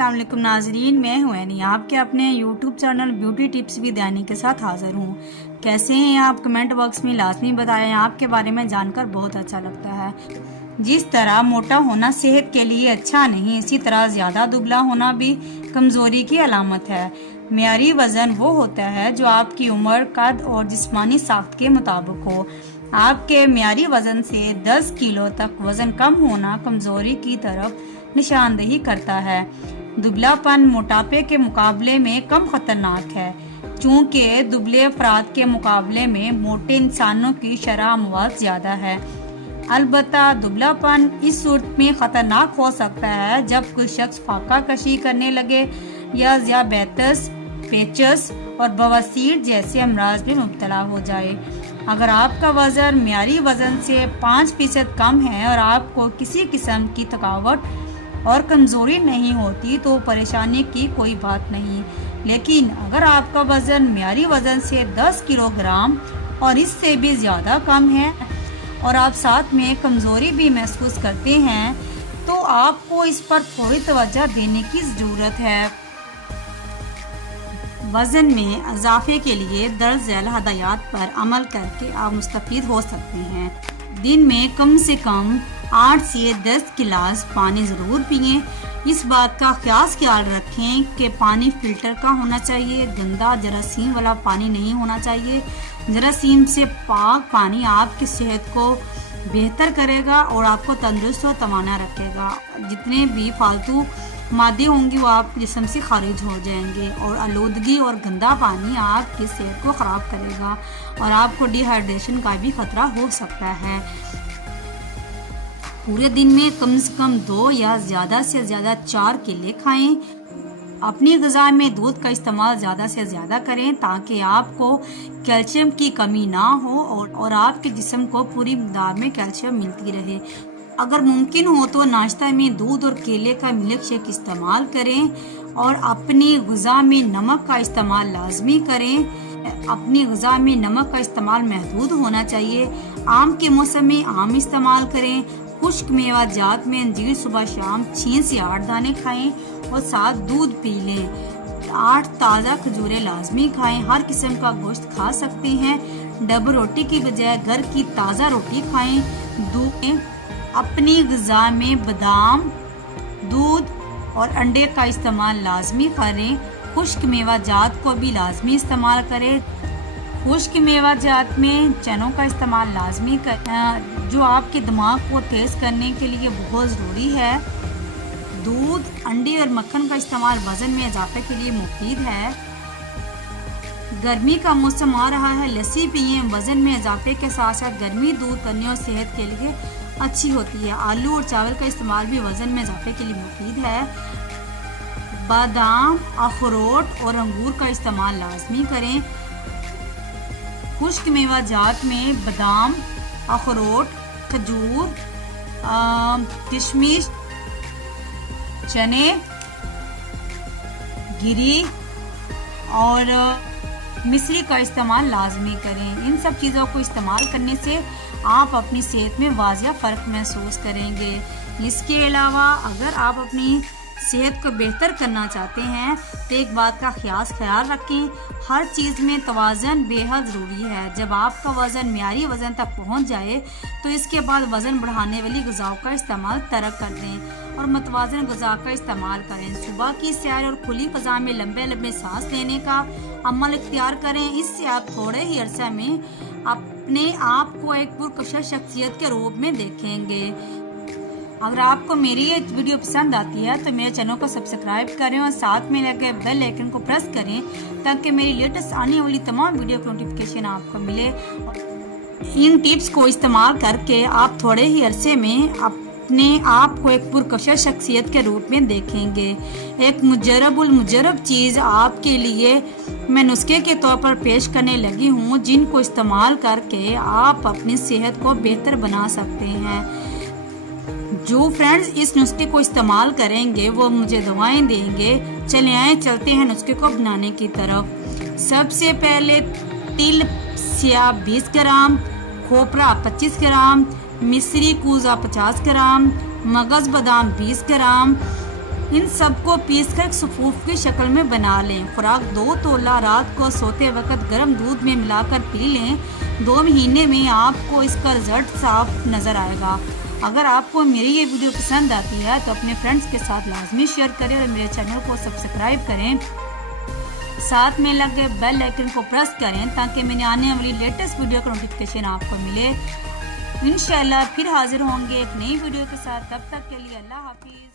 अस्सलाम वालेकुम नाजरीन, मैं हूँ एनी, आपके अपने YouTube channel beauty tips with any के साथ हाजिर हूँ। कैसे हैं आप? कमेंट बॉक्स में लाजमी बताएं। आपके बारे में जानकर बहुत अच्छा लगता है। जिस तरह मोटा होना सेहत के लिए अच्छा नहीं, इसी तरह ज़्यादा दुबला होना भी कमज़ोरी की अलामत है। मियारी वज़न वो होता है जो आपकी उम्र, कद और जिस्मानी साख्त के मुताबिक हो। आपके मियारी वज़न से 10 किलो तक वज़न कम होना कमज़ोरी की तरफ निशानदेही करता है। दुबलापन मोटापे के मुकाबले में कम खतरनाक है, चूँकि दुबले अफराद के मुकाबले में मोटे इंसानों की शरह अमवात ज़्यादा है। अलबत्ता दुबलापन इस सूरत में खतरनाक हो सकता है जब कोई शख्स फाका कशी करने लगे या ज़ियाबेतस, पेचस और बवासीर जैसे अमराज में मुब्तला हो जाए। अगर आपका वज़न मियारी वज़न से 5% कम है और आपको किसी किस्म की थकावट और कमज़ोरी नहीं होती तो परेशानी की कोई बात नहीं। लेकिन अगर आपका वज़न मियारी वज़न से 10 किलोग्राम और इससे भी ज़्यादा कम है और आप साथ में कमज़ोरी भी महसूस करते हैं तो आपको इस पर फौरी तवज्जो देने की ज़रूरत है। वज़न में इजाफे के लिए दर्ज झैल हदायत पर अमल करके आप मुस्तफ़ीद हो सकते हैं। दिन में कम से कम 8 से 10 गिलास पानी ज़रूर पिएं। इस बात का खास ख्याल रखें कि पानी फ़िल्टर का होना चाहिए, गंदा जरासीम वाला पानी नहीं होना चाहिए। जरासीम से पाक पानी आपकी सेहत को बेहतर करेगा और आपको तंदुरुस्त और तवाना रखेगा। जितने भी फालतू मादे होंगे वो आपके जिस्म से खारिज हो जाएंगे और आलूदगी और गंदा पानी आपकी सेहत को ख़राब करेगा और आपको डिहाइड्रेशन का भी खतरा हो सकता है। पूरे दिन में कम से कम 2 या ज़्यादा से ज़्यादा 4 केले खाएं। अपनी ग़िज़ा में दूध का इस्तेमाल ज़्यादा से ज़्यादा करें ताकि आपको कैल्शियम की कमी ना हो और आपके जिस्म को पूरी मिक़दार में कैल्शियम मिलती रहे। अगर मुमकिन हो तो नाश्ता में दूध और केले का मिल्क शेक इस्तेमाल करें और अपनी ग़िज़ा में नमक का इस्तेमाल लाजमी करें। अपनी ग़िज़ा में नमक का इस्तेमाल महदूद होना चाहिए। आम के मौसम में आम इस्तेमाल करें। खुश्क मेवा जात में अंजीर सुबह शाम 6 से 8 दाने खाएं और साथ दूध पी लें। 8 ताज़ा खजूरें लाजमी खाएं। हर किस्म का गोश्त खा सकते हैं। डबल रोटी की बजाय घर की ताज़ा रोटी खाएं। दूध अपनी ग़िज़ा में बादाम, दूध और अंडे का इस्तेमाल लाजमी करें। खुश्क मेवा जात को भी लाजमी इस्तेमाल करें। खुश्क मेवा जात में चनों का इस्तेमाल लाजमी करें जो आपके दिमाग को तेज़ करने के लिए बहुत ज़रूरी है। दूध, अंडे और मक्खन का इस्तेमाल वज़न में इजाफे के लिए मुफीद है। गर्मी का मौसम आ रहा है, लस्सी पिए। वज़न में इजाफे के साथ साथ गर्मी दूर करने और सेहत के लिए अच्छी होती है। आलू और चावल का इस्तेमाल भी वज़न में इजाफे के लिए मुफीद है। बादाम, अखरोट और अंगूर का इस्तेमाल लाजमी करें। खुश्क मेवा जात में बादाम, अखरोट, खजूर, किशमिश, चने, गिरी और मिश्री का इस्तेमाल लाजमी करें। इन सब चीज़ों को इस्तेमाल करने से आप अपनी सेहत में वाजिया फ़र्क महसूस करेंगे। इसके अलावा अगर आप अपनी सेहत को बेहतर करना चाहते हैं तो एक बात का ख्याल रखें, हर चीज़ में तवाज़न बेहद ज़रूरी है। जब आपका वज़न मियारी वज़न तक पहुंच जाए तो इसके बाद वज़न बढ़ाने वाली ग़िज़ाओं का इस्तेमाल तर्क कर दें और मतवाज़न ग़िज़ा का इस्तेमाल करें। सुबह की सैर और खुली फ़ज़ा में लंबे लंबे सांस लेने का अमल इख्तियार करें। इससे आप थोड़े ही अरसे में अपने आप को एक पुरकशिश शख्सियत के रूप में देखेंगे। अगर आपको मेरी ये वीडियो पसंद आती है तो मेरे चैनल को सब्सक्राइब करें और साथ में लगे बेल आइकन को प्रेस करें ताकि मेरी लेटेस्ट आने वाली तमाम वीडियो की नोटिफिकेशन आपको मिले। इन टिप्स को इस्तेमाल करके आप थोड़े ही अरसे में अपने आप को एक पुरकशिश शख्सियत के रूप में देखेंगे। एक मुजरब चीज़ आपके लिए मैं नुस्खे के तौर पर पेश करने लगी हूँ जिनको इस्तेमाल करके आप अपनी सेहत को बेहतर बना सकते हैं। जो फ्रेंड्स इस नुस्खे को इस्तेमाल करेंगे वो मुझे दवाएं देंगे। चलते हैं नुस्खे को बनाने की तरफ। सबसे पहले तिल स्याह 20 ग्राम, खोपरा 25 ग्राम, मिश्री कूजा 50 ग्राम, मगज़ बादाम 20 ग्राम, इन सबको पीसकर एक सफूफ की शक्ल में बना लें। खुराक 2 तोला रात को सोते वक्त गर्म दूध में मिलाकर पी लें। 2 महीने में आपको इसका रिजल्ट साफ नज़र आएगा। अगर आपको मेरी ये वीडियो पसंद आती है तो अपने फ्रेंड्स के साथ लाजमी शेयर करें और मेरे चैनल को सब्सक्राइब करें। साथ में लगे बेल आइकन को प्रेस करें ताकि मैंने आने वाली लेटेस्ट वीडियो का नोटिफिकेशन आपको मिले। इंशाल्लाह फिर हाजिर होंगे एक नई वीडियो के साथ। तब तक के लिए अल्लाह हाफिज।